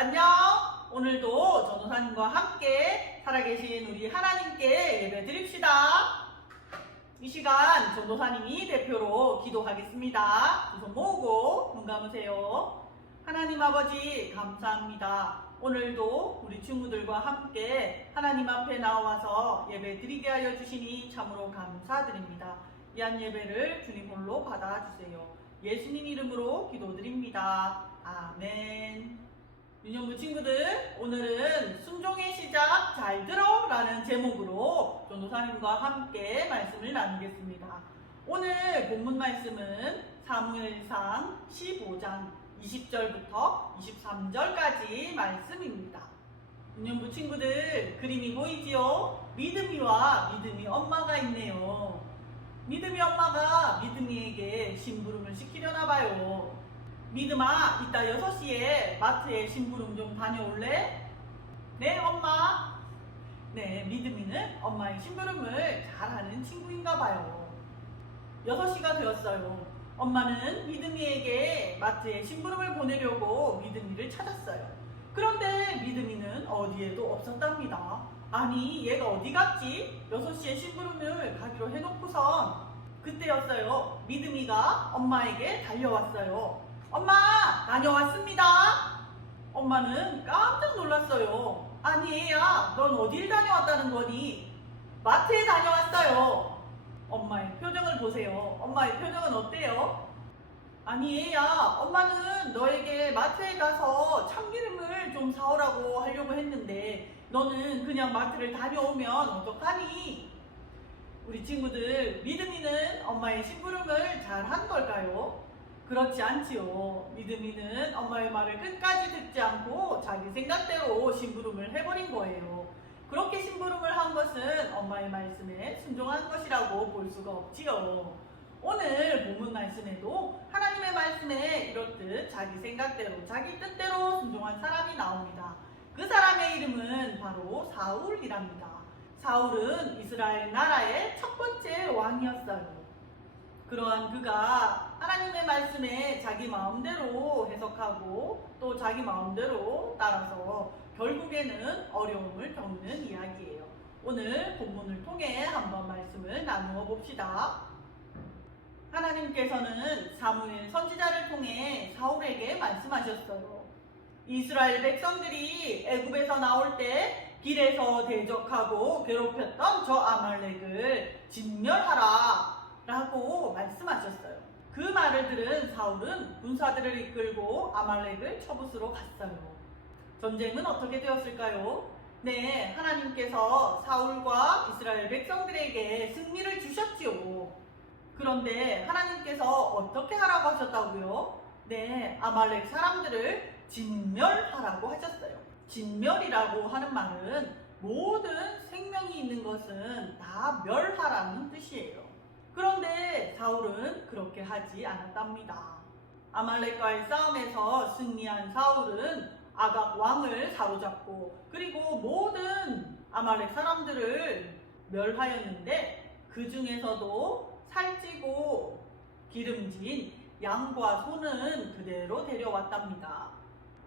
안녕! 오늘도 전도사님과 함께 살아계신 우리 하나님께 예배 드립시다. 이 시간 전도사님이 대표로 기도하겠습니다. 두 손 모으고 눈 감으세요. 하나님 아버지 감사합니다. 오늘도 우리 친구들과 함께 하나님 앞에 나와서 예배 드리게 하여 주시니 참으로 감사드립니다. 귀한 예배를 주님 홀로 받아주세요. 예수님 이름으로 기도드립니다. 아멘. 유년부 친구들, 오늘은 순종의 시작 잘 들어 라는 제목으로 전도사님과 함께 말씀을 나누겠습니다. 오늘 본문 말씀은 사무엘상 15장 20절부터 23절까지 말씀입니다. 유년부 친구들, 그림이 보이지요? 믿음이와 믿음이 엄마가 있네요. 믿음이 엄마가 믿음이에게 심부름을 시키려나 봐요. 믿음아, 이따 6시에 마트에 심부름 좀 다녀올래? 네, 엄마. 네, 믿음이는 엄마의 심부름을 잘하는 친구인가 봐요. 6시가 되었어요. 엄마는 믿음이에게 마트에 심부름을 보내려고 믿음이를 찾았어요. 그런데 믿음이는 어디에도 없었답니다. 아니, 얘가 어디 갔지? 6시에 심부름을 가기로 해놓고선 그때였어요. 믿음이가 엄마에게 달려왔어요. 엄마, 다녀왔습니다. 엄마는 깜짝 놀랐어요. 아니, 얘야, 넌 어딜 다녀왔다는 거니? 마트에 다녀왔어요. 엄마의 표정을 보세요. 엄마의 표정은 어때요? 아니, 얘야, 엄마는 너에게 마트에 가서 참기름을 좀 사오라고 하려고 했는데 너는 그냥 마트를 다녀오면 어떡하니? 우리 친구들, 믿음이는 엄마의 심부름을 잘 한 걸까요? 그렇지 않지요. 믿음이는 엄마의 말을 끝까지 듣지 않고 자기 생각대로 심부름을 해버린 거예요. 그렇게 심부름을 한 것은 엄마의 말씀에 순종한 것이라고 볼 수가 없지요. 오늘 본문 말씀에도 하나님의 말씀에 이렇듯 자기 생각대로 자기 뜻대로 순종한 사람이 나옵니다. 그 사람의 이름은 바로 사울이랍니다. 사울은 이스라엘 나라의 첫 번째 왕이었어요. 그러한 그가 하나님의 말씀에 자기 마음대로 해석하고 또 자기 마음대로 따라서 결국에는 어려움을 겪는 이야기예요. 오늘 본문을 통해 한번 말씀을 나누어 봅시다. 하나님께서는 사무엘 선지자를 통해 사울에게 말씀하셨어요. 이스라엘 백성들이 애굽에서 나올 때 길에서 대적하고 괴롭혔던 저 아말렉을 진멸하라 라고 말씀하셨어요. 그 말을 들은 사울은 군사들을 이끌고 아말렉을 쳐부수러 갔어요. 전쟁은 어떻게 되었을까요? 네, 하나님께서 사울과 이스라엘 백성들에게 승리를 주셨지요. 그런데 하나님께서 어떻게 하라고 하셨다고요? 네, 아말렉 사람들을 진멸하라고 하셨어요. 진멸이라고 하는 말은 모든 생명이 있는 것은 다 멸하라는 뜻이에요. 그런데 사울은 그렇게 하지 않았답니다. 아말렉과의 싸움에서 승리한 사울은 아각 왕을 사로잡고 그리고 모든 아말렉 사람들을 멸하였는데 그 중에서도 살찌고 기름진 양과 소는 그대로 데려왔답니다.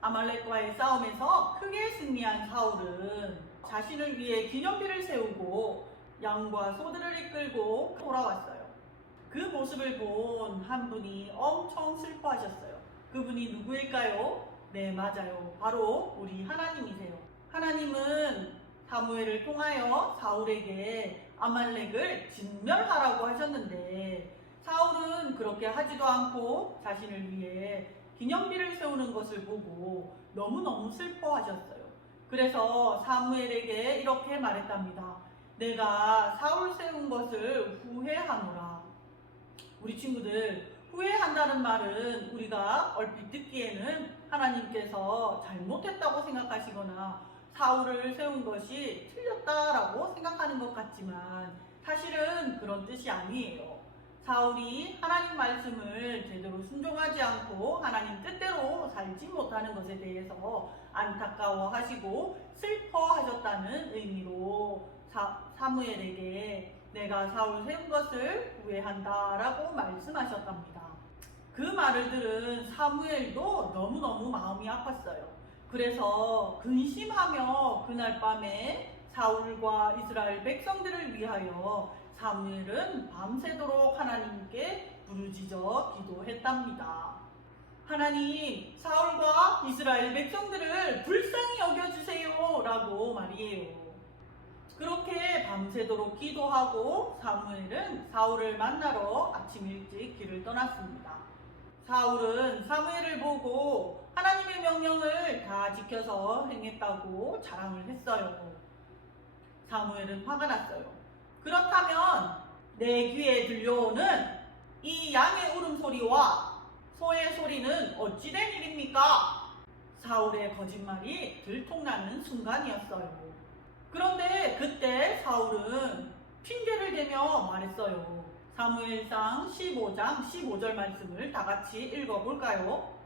아말렉과의 싸움에서 크게 승리한 사울은 자신을 위해 기념비를 세우고 양과 소들을 이끌고 돌아왔어요. 그 모습을 본 한 분이 엄청 슬퍼하셨어요. 그분이 누구일까요? 네, 맞아요. 바로 우리 하나님이세요. 하나님은 사무엘을 통하여 사울에게 아말렉을 진멸하라고 하셨는데 사울은 그렇게 하지도 않고 자신을 위해 기념비를 세우는 것을 보고 너무너무 슬퍼하셨어요. 그래서 사무엘에게 이렇게 말했답니다. 내가 사울 세운 것을 후회하노라. 우리 친구들, 후회한다는 말은 우리가 얼핏 듣기에는 하나님께서 잘못했다고 생각하시거나 사울을 세운 것이 틀렸다라고 생각하는 것 같지만 사실은 그런 뜻이 아니에요. 사울이 하나님 말씀을 제대로 순종하지 않고 하나님 뜻대로 살지 못하는 것에 대해서 안타까워하시고 슬퍼하셨다는 의미로 사무엘에게 내가 사울 세운 것을 후회한다 라고 말씀하셨답니다. 그 말을 들은 사무엘도 너무너무 마음이 아팠어요. 그래서 근심하며 그날 밤에 사울과 이스라엘 백성들을 위하여 사무엘은 밤새도록 하나님께 부르짖어 기도했답니다. 하나님, 사울과 이스라엘 백성들을 불쌍히 여겨주세요 라고 말이에요. 그렇게 밤새도록 기도하고 사무엘은 사울을 만나러 아침 일찍 길을 떠났습니다. 사울은 사무엘을 보고 하나님의 명령을 다 지켜서 행했다고 자랑을 했어요. 사무엘은 화가 났어요. 그렇다면 내 귀에 들려오는 이 양의 울음소리와 소의 소리는 어찌 된 일입니까? 사울의 거짓말이 들통나는 순간이었어요. 그런데 그때 사울은 핑계를 대며 말했어요. 사무엘상 15장 15절 말씀을 다 같이 읽어볼까요?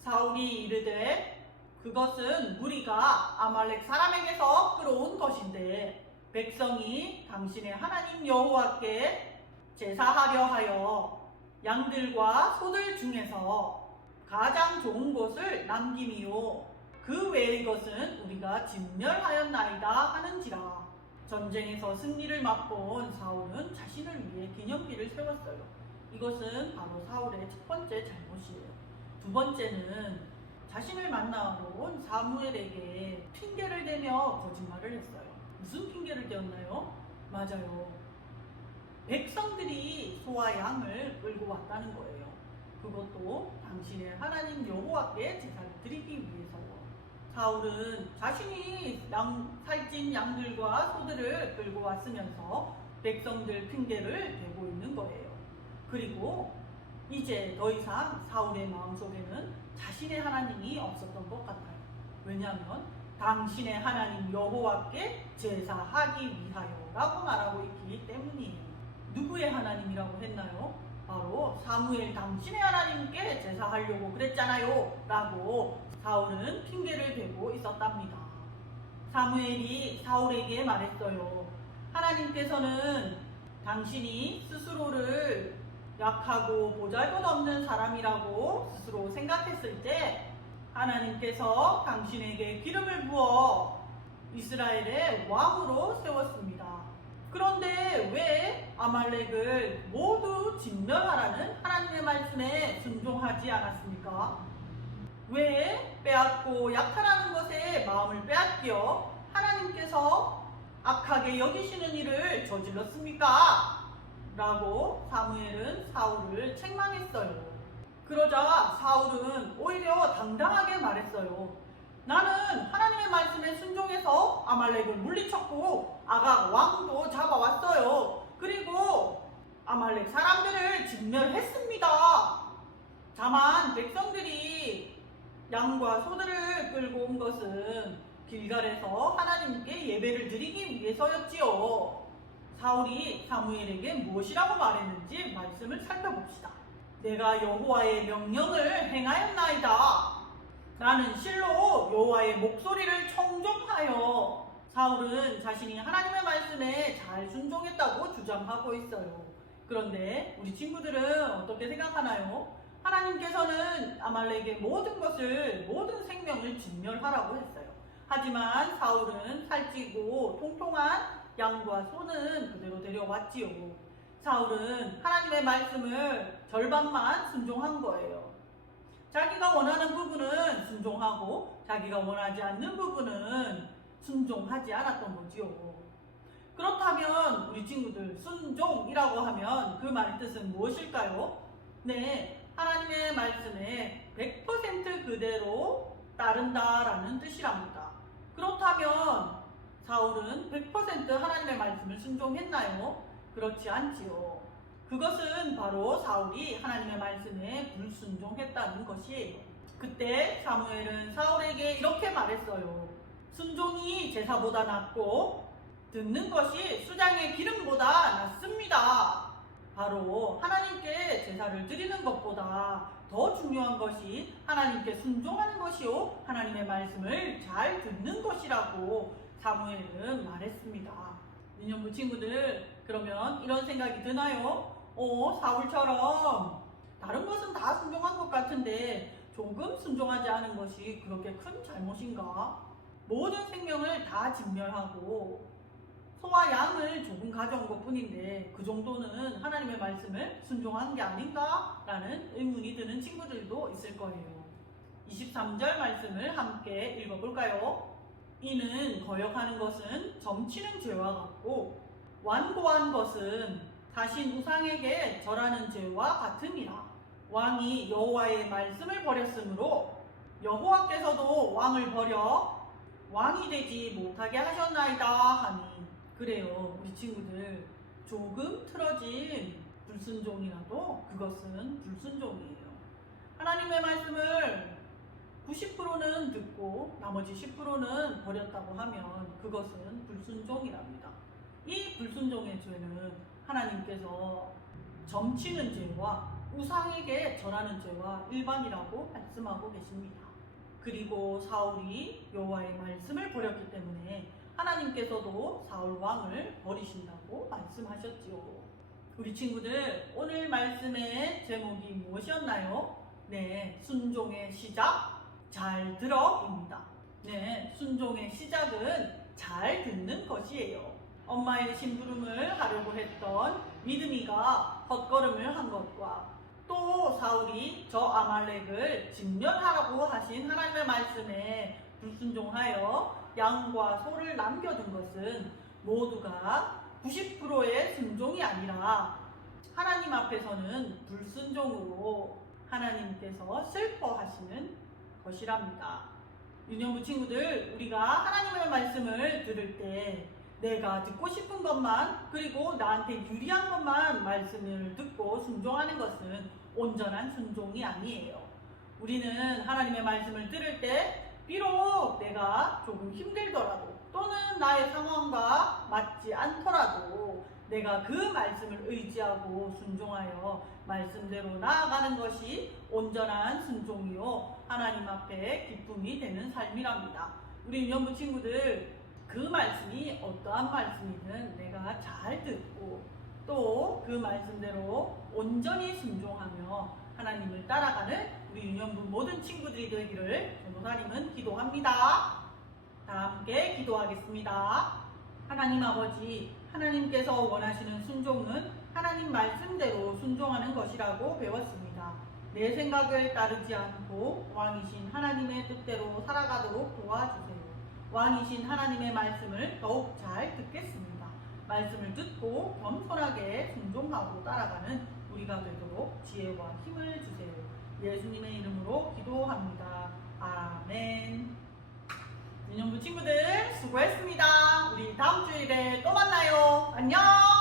사울이 이르되 그것은 무리가 아말렉 사람에게서 끌어온 것인데 백성이 당신의 하나님 여호와께 제사하려 하여 양들과 소들 중에서 가장 좋은 것을 남김이요 그 외의 것은 우리가 진멸하였나이다 하는지라. 전쟁에서 승리를 맛본 사울은 자신을 위해 기념비를 세웠어요. 이것은 바로 사울의 첫 번째 잘못이에요. 두 번째는 자신을 만나러 온 사무엘에게 핑계를 대며 거짓말을 했어요. 무슨 핑계를 대었나요? 맞아요. 백성들이 소와 양을 끌고 왔다는 거예요. 그것도 당신의 하나님 여호와께 제사를 드리기 위해서요. 사울은 자신이 살찐 양들과 소들을 끌고 왔으면서 백성들 핑계를 대고 있는 거예요. 그리고 이제 더 이상 사울의 마음속에는 자신의 하나님이 없었던 것 같아요. 왜냐하면 당신의 하나님 여호와께 제사하기 위하여라고 말하고 있기 때문이에요. 누구의 하나님이라고 했나요? 바로 사무엘 당신의 하나님께 제사하려고 그랬잖아요 라고 사울은 핑계를 대고 있었답니다. 사무엘이 사울에게 말했어요. 하나님께서는 당신이 스스로를 약하고 보잘것없는 사람이라고 스스로 생각했을 때 하나님께서 당신에게 기름을 부어 이스라엘의 왕으로 세웠습니다. 그런데 왜 아말렉을 모두 진멸하라는 하나님의 말씀에 순종하지 않았습니까? 왜 빼앗고 약탈하는 것에 마음을 빼앗겨 하나님께서 악하게 여기시는 일을 저질렀습니까? 라고 사무엘은 사울을 책망했어요. 그러자 사울은 오히려 당당하게 말했어요. 나는 하나님의 말씀에 순종해서 아말렉을 물리쳤고 아각 왕도 잡아왔어요. 그리고 아말렉 사람들을 진멸했습니다. 다만 백성들이 양과 소들을 끌고 온 것은 길갈에서 하나님께 예배를 드리기 위해서였지요. 사울이 사무엘에게 무엇이라고 말했는지 말씀을 살펴봅시다. 내가 여호와의 명령을 행하였나이다. 나는 실로 여호와의 목소리를 청종하여. 사울은 자신이 하나님의 말씀에 잘 순종했다고 주장하고 있어요. 그런데 우리 친구들은 어떻게 생각하나요? 하나님께서는 아말렉의 모든 생명을 진멸하라고 했어요. 하지만 사울은 살찌고 통통한 양과 소는 그대로 데려왔지요. 사울은 하나님의 말씀을 절반만 순종한 거예요. 자기가 원하는 부분은 순종하고 자기가 원하지 않는 부분은 순종하지 않았던 거지요. 그렇다면 우리 친구들 순종이라고 하면 그 말의 뜻은 무엇일까요? 네, 하나님의 말씀에 100% 그대로 따른다라는 뜻이랍니다. 그렇다면 사울은 100% 하나님의 말씀을 순종했나요? 그렇지 않지요. 그것은 바로 사울이 하나님의 말씀에 불순종했다는 것이에요. 그때 사무엘은 사울에게 이렇게 말했어요. 순종이 제사보다 낫고 듣는 것이 수장의 기름보다 낫습니다. 바로 하나님께 제사를 드리는 것보다 더 중요한 것이 하나님께 순종하는 것이요 하나님의 말씀을 잘 듣는 것이라고 사무엘은 말했습니다. 유년부 친구들, 그러면 이런 생각이 드나요? 사울처럼 다른 것은 다 순종한 것 같은데 조금 순종하지 않은 것이 그렇게 큰 잘못인가? 모든 생명을 다 진멸하고 소와 양을 조금 가져온 것 뿐인데 그 정도는 하나님의 말씀을 순종한 게 아닌가? 라는 의문이 드는 친구들도 있을 거예요. 23절 말씀을 함께 읽어볼까요? 이는 거역하는 것은 점치는 죄와 같고 완고한 것은 자신 우상에게 절하는 죄와 같음이라. 왕이 여호와의 말씀을 버렸으므로 여호와께서도 왕을 버려 왕이 되지 못하게 하셨나이다 하니. 그래요, 우리 친구들, 조금 틀어진 불순종이라도 그것은 불순종이에요. 하나님의 말씀을 90%는 듣고 나머지 10%는 버렸다고 하면 그것은 불순종이랍니다. 이 불순종의 죄는 하나님께서 점치는 죄와 우상에게 절하는 죄와 일반이라고 말씀하고 계십니다. 그리고 사울이 여호와의 말씀을 버렸기 때문에 하나님께서도 사울 왕을 버리신다고 말씀하셨지요. 우리 친구들, 오늘 말씀의 제목이 무엇이었나요? 네, 순종의 시작, 잘 들어입니다. 네, 순종의 시작은 잘 듣는 것이에요. 엄마의 심부름을 하려고 했던 믿음이가 헛걸음을 한 것과 또 사울이 저 아말렉을 진멸하라고 하신 하나님의 말씀에 불순종하여 양과 소를 남겨둔 것은 모두가 90%의 순종이 아니라 하나님 앞에서는 불순종으로 하나님께서 슬퍼하시는 것이랍니다. 유년부 친구들, 우리가 하나님의 말씀을 들을 때 내가 듣고 싶은 것만, 그리고 나한테 유리한 것만 말씀을 듣고 순종하는 것은 온전한 순종이 아니에요. 우리는 하나님의 말씀을 들을 때 비록 내가 조금 힘들더라도 또는 나의 상황과 맞지 않더라도 내가 그 말씀을 의지하고 순종하여 말씀대로 나아가는 것이 온전한 순종이요 하나님 앞에 기쁨이 되는 삶이랍니다. 우리 유년부 친구들, 그 말씀이 어떠한 말씀이든 내가 잘 듣고 또 그 말씀대로 온전히 순종하며 하나님을 따라가는 우리 유년부 모든 친구들이 되기를 전도사님은 기도합니다. 다 함께 기도하겠습니다. 하나님 아버지, 하나님께서 원하시는 순종은 하나님 말씀대로 순종하는 것이라고 배웠습니다. 내 생각을 따르지 않고 왕이신 하나님의 뜻대로 살아가도록 도와주세요. 왕이신 하나님의 말씀을 더욱 잘 듣겠습니다. 말씀을 듣고 겸손하게 순종하고 따라가는 우리가 되도록 지혜와 힘을 주세요. 예수님의 이름으로 기도합니다. 아멘. 유년부 친구들 수고했습니다. 우리 다음 주일에 또 만나요. 안녕.